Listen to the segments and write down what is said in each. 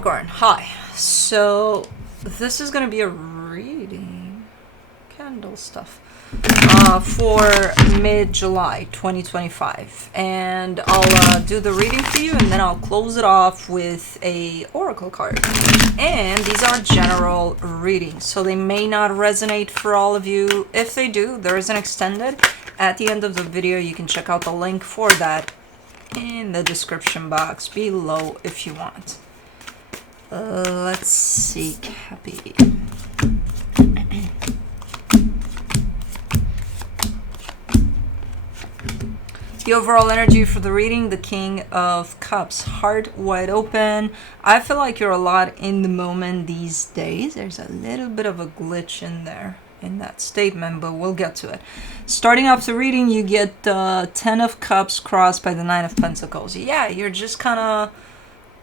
Capricorn, hi. So this is going to be a reading, candle stuff, for mid-July 2025. And I'll do the reading for you, and then I'll close it off with a oracle card. And these are general readings, so they may not resonate for all of you. If they do, there is an extended. At the end of the video, you can check out the link for that in the description box below if you want. Let's see, Cappy. The overall energy for the reading, the King of Cups, heart wide open. I feel like you're a lot in the moment these days. There's a little bit of a glitch in there in that statement, but we'll get to it. Starting off the reading, you get Ten of Cups crossed by the Nine of Pentacles. Yeah, you're just kind of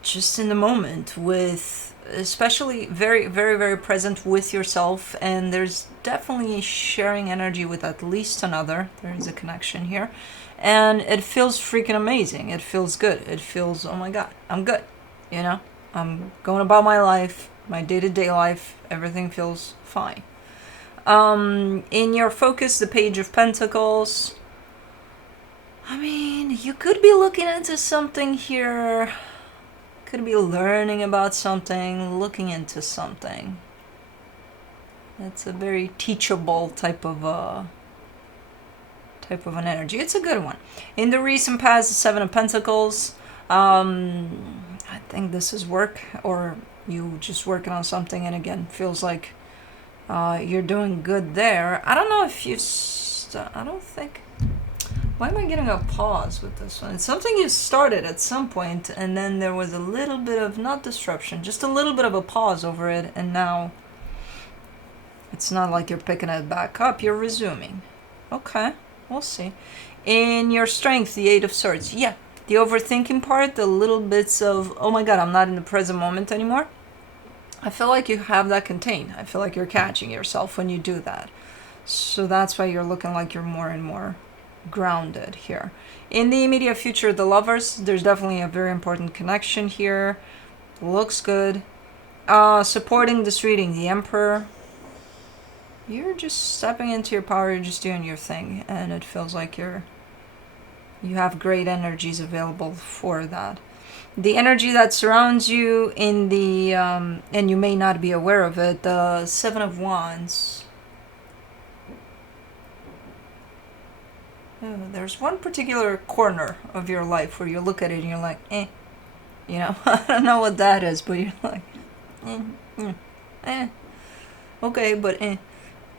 just in the moment with, especially very, very, very present with yourself. And there's definitely sharing energy with at least another. There is a connection here. And it feels freaking amazing. It feels good. It feels, oh my God, I'm good. You know, I'm going about my life, my day-to-day life. Everything feels fine. In your focus, the Page of Pentacles. I mean, you could be looking into something here. Could be learning about something, looking into something. It's a very teachable type of an energy. It's a good one. In the recent past, the Seven of Pentacles. I think this is work, or you just working on something, and again, feels like you're doing good there. I don't know if you... I don't think... Why am I getting a pause with this one? It's something you started at some point, and then there was a little bit of, not disruption, just a little bit of a pause over it, and now it's not like you're picking it back up, you're resuming. Okay, we'll see. In your strength, the Eight of Swords. Yeah, the overthinking part, the little bits of, oh my God, I'm not in the present moment anymore. I feel like you have that contained. I feel like you're catching yourself when you do that. So that's why you're looking like you're more and more grounded here. In the immediate future, the Lovers, there's definitely a very important connection here. Looks good. Supporting this reading, the Emperor. You're just stepping into your power, you're just doing your thing, and it feels like you have great energies available for that. The energy that surrounds you in the and you may not be aware of it, the Seven of Wands. There's one particular corner of your life where you look at it and you're like, you know, I don't know what that is, but you're like, okay, but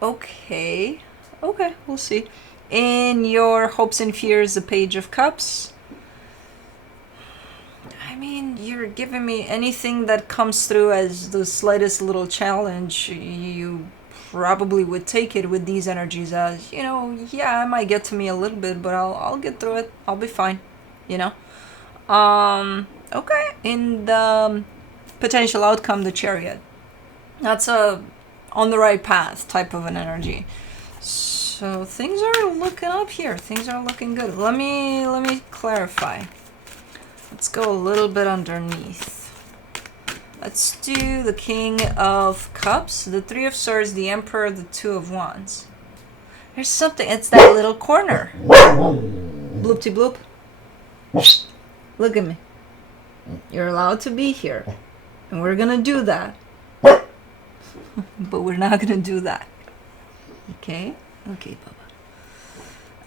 okay, we'll see. In your hopes and fears, the Page of Cups. I mean, you're giving me anything that comes through as the slightest little challenge, you probably would take it with these energies as, you know, yeah, it might get to me a little bit, but I'll get through it. I'll be fine, you know. Okay, in the potential outcome, the Chariot. That's a on the right path type of an energy. So things are looking up here. Things are looking good. Let me clarify. Let's go a little bit underneath. Let's do the King of Cups, the Three of Swords, the Emperor, the Two of Wands. There's something, it's that little corner. Bloopty bloop. Look at me. You're allowed to be here. And we're gonna do that. But we're not gonna do that. Okay? Okay,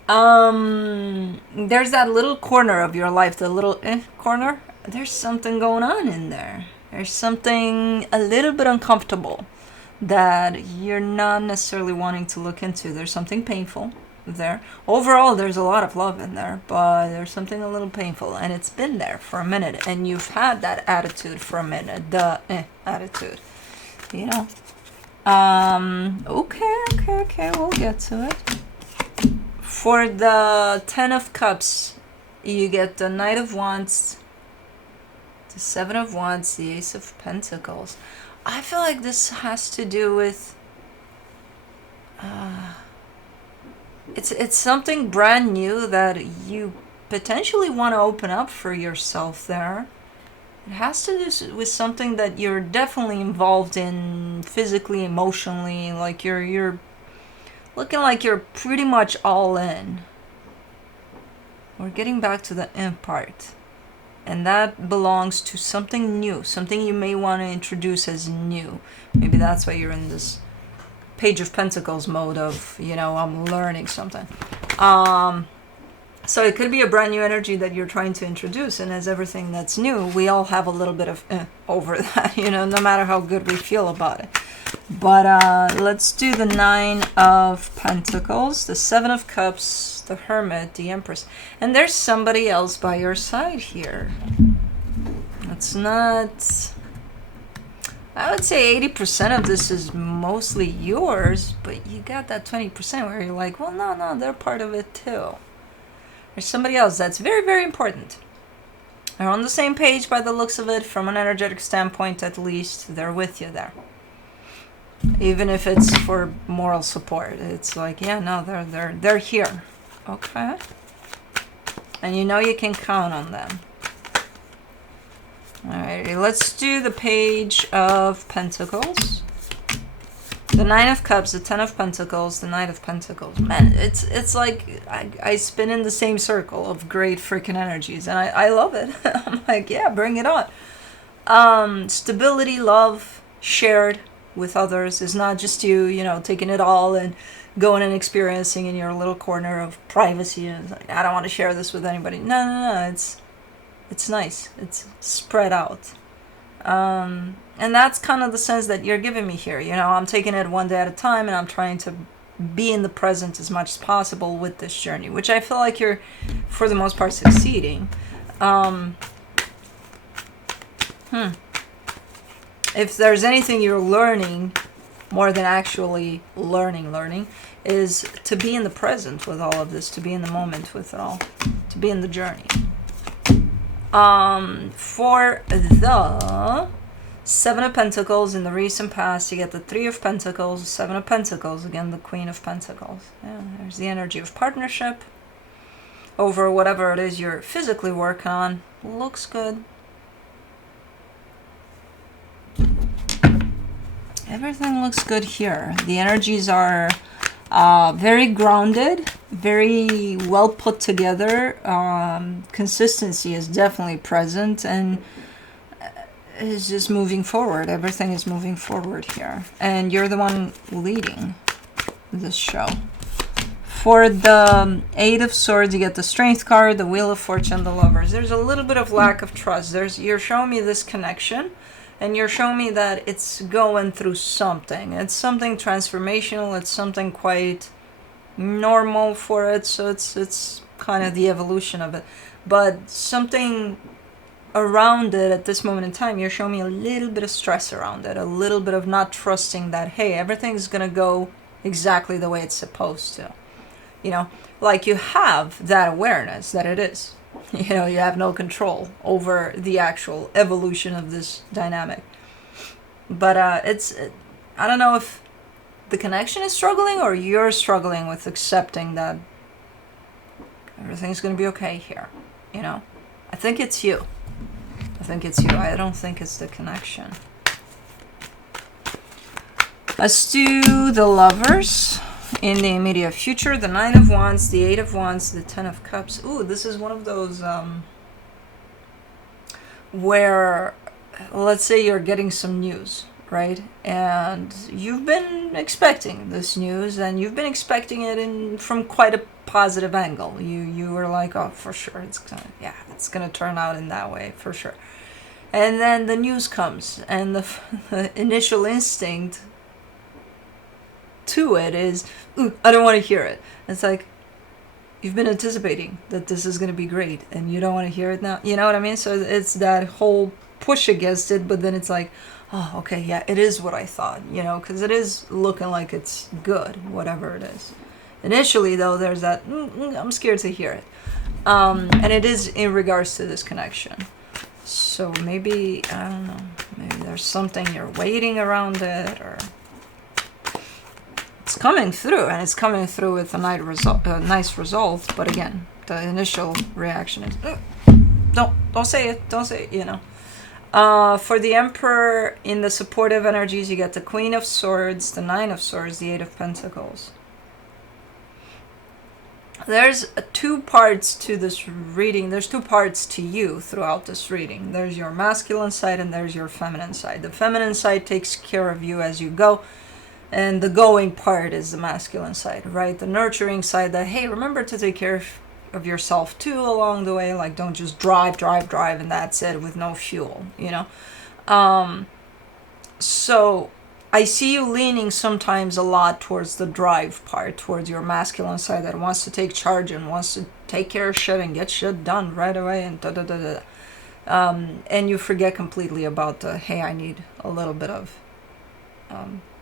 Bubba. There's that little corner of your life, the little corner. There's something going on in there. There's something a little bit uncomfortable that you're not necessarily wanting to look into. There's something painful there. Overall, there's a lot of love in there, but there's something a little painful, and it's been there for a minute, and you've had that attitude for a minute, the attitude, you know. Okay, we'll get to it. For the Ten of Cups, you get the Knight of Wands, the Seven of Wands, the Ace of Pentacles. I feel like this has to do with... it's something brand new that you potentially want to open up for yourself there. It has to do with something that you're definitely involved in physically, emotionally. Like you're looking like you're pretty much all in. We're getting back to the in part. And that belongs to something new, something you may want to introduce as new. Maybe that's why you're in this Page of Pentacles mode of, I'm learning something. So it could be a brand new energy that you're trying to introduce, and as everything that's new, we all have a little bit of over that, no matter how good we feel about it. But let's do the 9 of Pentacles, the 7 of Cups, the Hermit, the Empress. And there's somebody else by your side here. It's not... I would say 80% of this is mostly yours, but you got that 20% where you're like, well, no, they're part of it too. There's somebody else that's very, very important. They're on the same page by the looks of it, from an energetic standpoint at least. They're with you there. Even if it's for moral support. It's like, yeah, no, they're here. Okay. And you can count on them. Alright, let's do the Page of Pentacles. The 9 of Cups, the 10 of Pentacles, the Knight of Pentacles. Man, it's like I spin in the same circle of great freaking energies, and I love it. I'm like, yeah, bring it on. Stability, love, shared with others is not just you, taking it all and going and experiencing in your little corner of privacy. And it's like, I don't want to share this with anybody. No. It's nice. It's spread out. And that's kind of the sense that you're giving me here. I'm taking it one day at a time, and I'm trying to be in the present as much as possible with this journey, which I feel like you're, for the most part, succeeding. If there's anything you're learning, more than actually learning, is to be in the present with all of this, to be in the moment with it all, to be in the journey. For the 7 of Pentacles in the recent past, you get the 3 of Pentacles, 7 of Pentacles, again the Queen of Pentacles. Yeah, there's the energy of partnership over whatever it is you're physically working on. Looks good. Everything looks good here. The energies are very grounded, very well put together. Consistency is definitely present, and is just moving forward. Everything is moving forward here, and you're the one leading this show. For the 8 of Swords, you get the Strength card, the Wheel of Fortune, the Lovers. There's a little bit of lack of trust. You're showing me this connection, and you're showing me that it's going through something. It's something transformational. It's something quite normal for it. So it's kind of the evolution of it. But something around it at this moment in time, you're showing me a little bit of stress around it. A little bit of not trusting that, hey, everything's going to go exactly the way it's supposed to. Like you have that awareness that it is. You have no control over the actual evolution of this dynamic. But I don't know if the connection is struggling or you're struggling with accepting that everything's going to be okay here. I think it's you. I don't think it's the connection. Let's do the Lovers. In the immediate future, the 9 of Wands, the 8 of Wands, the 10 of Cups. Ooh, this is one of those where, let's say you're getting some news, right? And you've been expecting this news, and you've been expecting it from quite a positive angle. You were like, oh, for sure, it's gonna turn out in that way, for sure. And then the news comes, and the initial instinct to it is, ooh, I don't want to hear it. It's like you've been anticipating that this is going to be great, and you don't want to hear it now. You know what I mean? So it's that whole push against it, but then it's like, oh, okay, yeah, it is what I thought, because it is looking like it's good, whatever it is. Initially, though, there's that, I'm scared to hear it. And it is in regards to this connection. So maybe, I don't know, maybe there's something you're waiting around it, or it's coming through, and it's coming through with a nice result. But again, the initial reaction is, don't say it, For the Emperor, in the supportive energies, you get the Queen of Swords, the Nine of Swords, the Eight of Pentacles. There's two parts to this reading. There's two parts to you throughout this reading. There's your masculine side and there's your feminine side. The feminine side takes care of you as you go, and the going part is the masculine side, right? The nurturing side that, hey, remember to take care of yourself too along the way. Like, don't just drive, and that's it with no fuel, you know? So I see you leaning sometimes a lot towards the drive part, towards your masculine side that wants to take charge and wants to take care of shit and get shit done right away and da-da-da-da. And you forget completely about the, hey, I need a little bit of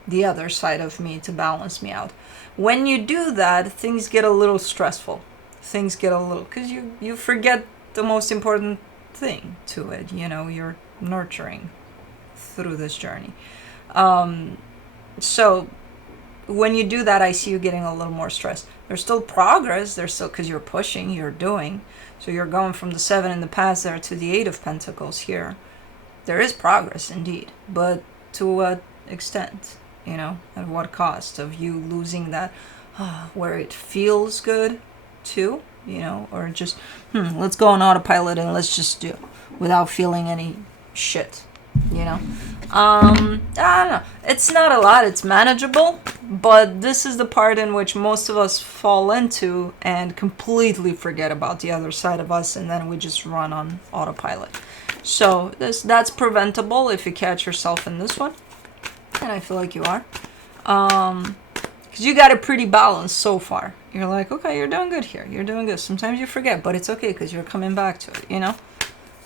the other side of me to balance me out. When you do that, things get a little stressful. Things get a little, because you forget the most important thing to it. You know, you're nurturing through this journey. So when you do that, I see you getting a little more stressed. There's still progress. There's still, because you're pushing, you're doing. So you're going from the 7 in the past there to the 8 of Pentacles here. There is progress indeed, but to what extent? You know, at what cost of you losing that where it feels good too, you know, or just, let's go on autopilot and let's just do without feeling any shit, you know. I don't know. It's not a lot. It's manageable, but this is the part in which most of us fall into and completely forget about the other side of us, and then we just run on autopilot. So that's preventable if you catch yourself in this one, and I feel like you are, because you got it pretty balanced so far. You're like, okay, you're doing good here. You're doing good. Sometimes you forget, but it's okay because you're coming back to it, you know.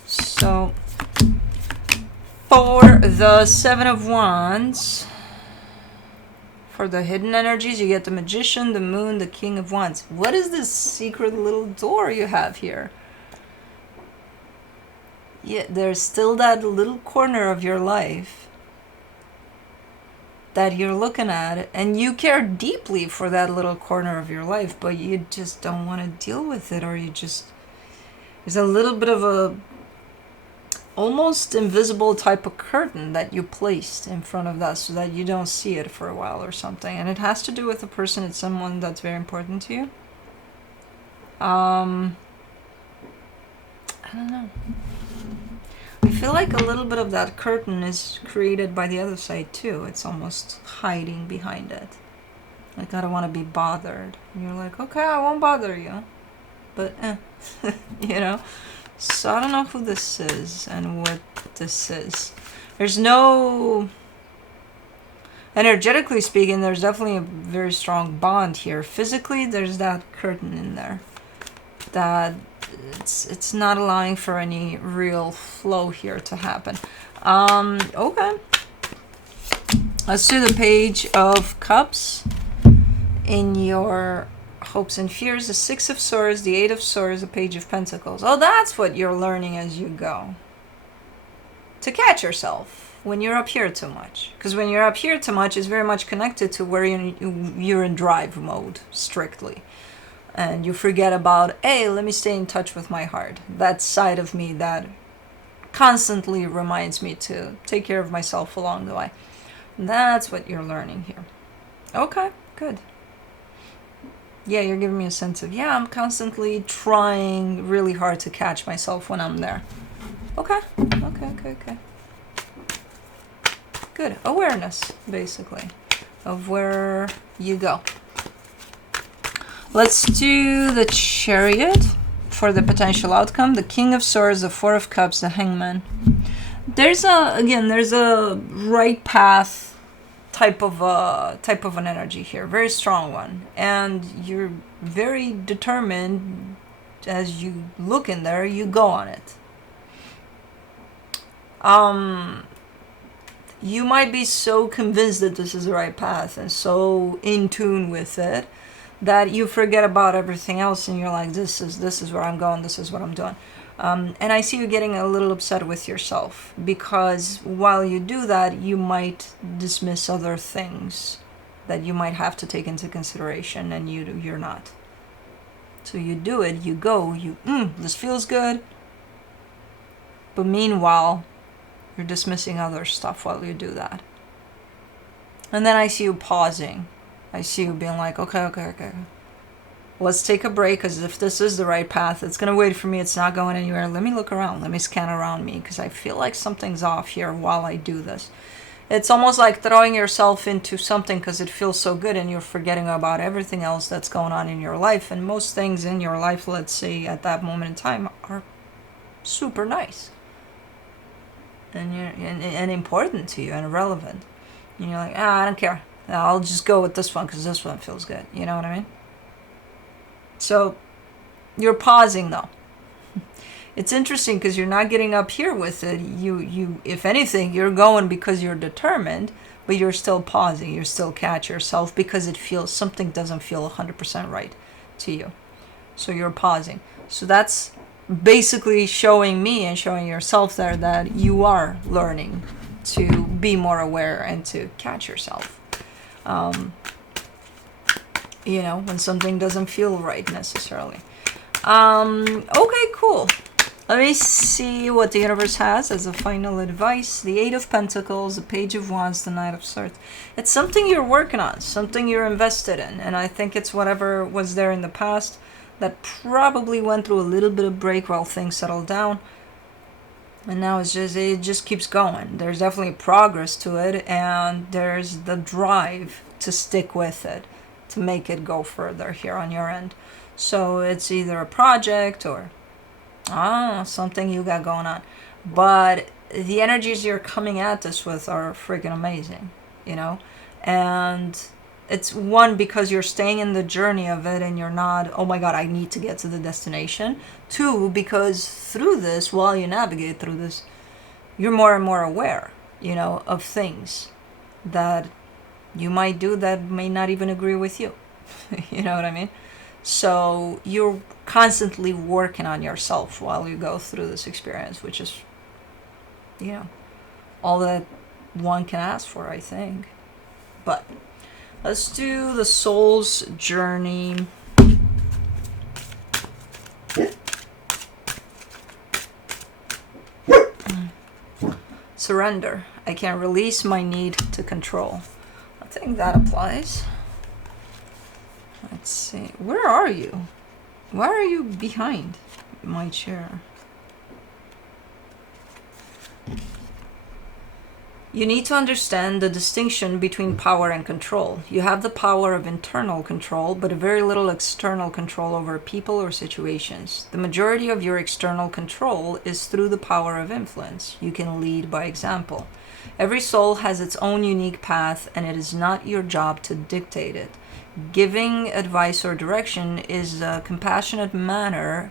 So for the 7 of Wands, for the hidden energies, you get the Magician, the Moon, the King of Wands. What is this secret little door you have here? Yeah, there's still that little corner of your life that you're looking at, and you care deeply for that little corner of your life, but you just don't want to deal with it, or you just, there's a little bit of a almost invisible type of curtain that you placed in front of that so that you don't see it for a while or something, and it has to do with the person. It's someone that's very important to you. I don't know. I feel like a little bit of that curtain is created by the other side too. It's almost hiding behind it. Like, I don't want to be bothered. And you're like, okay, I won't bother you. But, you know? So I don't know who this is and what this is. There's no... Energetically speaking, there's definitely a very strong bond here. Physically, there's that curtain in there. That... It's not allowing for any real flow here to happen. Okay. Let's do the Page of Cups in your hopes and fears. The 6 of Swords, the 8 of Swords, the Page of Pentacles. Oh, that's what you're learning as you go. To catch yourself when you're up here too much. Because when you're up here too much, it's very much connected to where you're in drive mode, strictly. And you forget about, hey, let me stay in touch with my heart. That side of me that constantly reminds me to take care of myself along the way. That's what you're learning here. Okay, good. Yeah, you're giving me a sense of, yeah, I'm constantly trying really hard to catch myself when I'm there. Okay. Good. Awareness, basically, of where you go. Let's do the Chariot for the potential outcome. The King of Swords, the 4 of Cups, the Hangman. There's a right path type of an energy here, very strong one, and you're very determined. As you look in there, you go on it. You might be so convinced that this is the right path and so in tune with it that you forget about everything else, and you're like, this is where I'm going, this is what I'm doing. And I see you getting a little upset with yourself, because while you do that, you might dismiss other things that you might have to take into consideration, and you're not. So you do it, you go, this feels good. But meanwhile, You're dismissing other stuff while you do that. And then I see you pausing. I see you being like, okay. Let's take a break, because if this is the right path, it's going to wait for me. It's not going anywhere. Let me look around. Let me scan around me, because I feel like something's off here while I do this. It's almost like throwing yourself into something because it feels so good and you're forgetting about everything else that's going on in your life. And most things in your life, let's say at that moment in time, are super nice and important to you and relevant. And you're like, I don't care. I'll just go with this one because this one feels good. You know what I mean? So you're pausing though. It's interesting because you're not getting up here with it. You, if anything, you're going because you're determined, but you're still pausing. You still catch yourself because it feels, something doesn't feel 100% right to you. So you're pausing. So that's basically showing me and showing yourself there that you are learning to be more aware and to catch yourself. When something doesn't feel right necessarily. Okay, cool. Let me see what the universe has as a final advice. The Eight of Pentacles, the Page of Wands, the Knight of Swords. It's something you're working on, something you're invested in. And I think it's whatever was there in the past that probably went through a little bit of break while things settled down. And now it just keeps going. There's definitely progress to it, and there's the drive to stick with it, to make it go further here on your end. So it's either a project or something you got going on. But the energies you're coming at this with are freaking amazing, And it's one, because you're staying in the journey of it and you're not, oh my God, I need to get to the destination. Two, because through this, while you navigate through this, you're more and more aware, of things that you might do that may not even agree with you. You know what I mean? So you're constantly working on yourself while you go through this experience, which is, all that one can ask for, I think. But let's do the soul's journey. Surrender. I can release my need to control. I think that applies. Let's see. Where are you? Why are you behind my chair? You need to understand the distinction between power and control. You have the power of internal control, but very little external control over people or situations. The majority of your external control is through the power of influence. You can lead by example. Every soul has its own unique path, and it is not your job to dictate it. Giving advice or direction is a compassionate manner.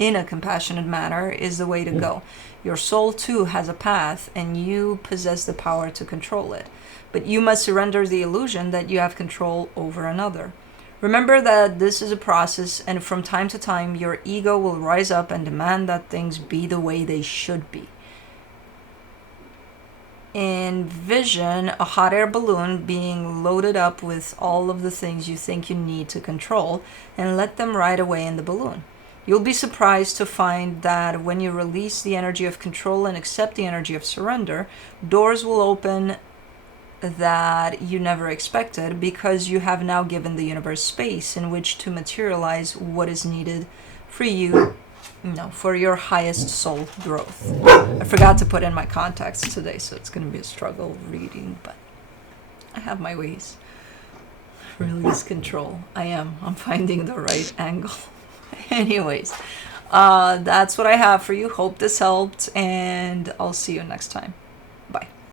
In a compassionate manner is the way to go. Your soul too has a path, and you possess the power to control it. But you must surrender the illusion that you have control over another. Remember that this is a process, and from time to time your ego will rise up and demand that things be the way they should be. Envision a hot air balloon being loaded up with all of the things you think you need to control, and let them ride away in the balloon. You'll be surprised to find that when you release the energy of control and accept the energy of surrender, doors will open that you never expected, because you have now given the universe space in which to materialize what is needed for you, for your highest soul growth. I forgot to put in my contacts today, so it's going to be a struggle reading, but I have my ways. Release control. I'm finding the right angle. Anyways, that's what I have for you. Hope this helped, and I'll see you next time.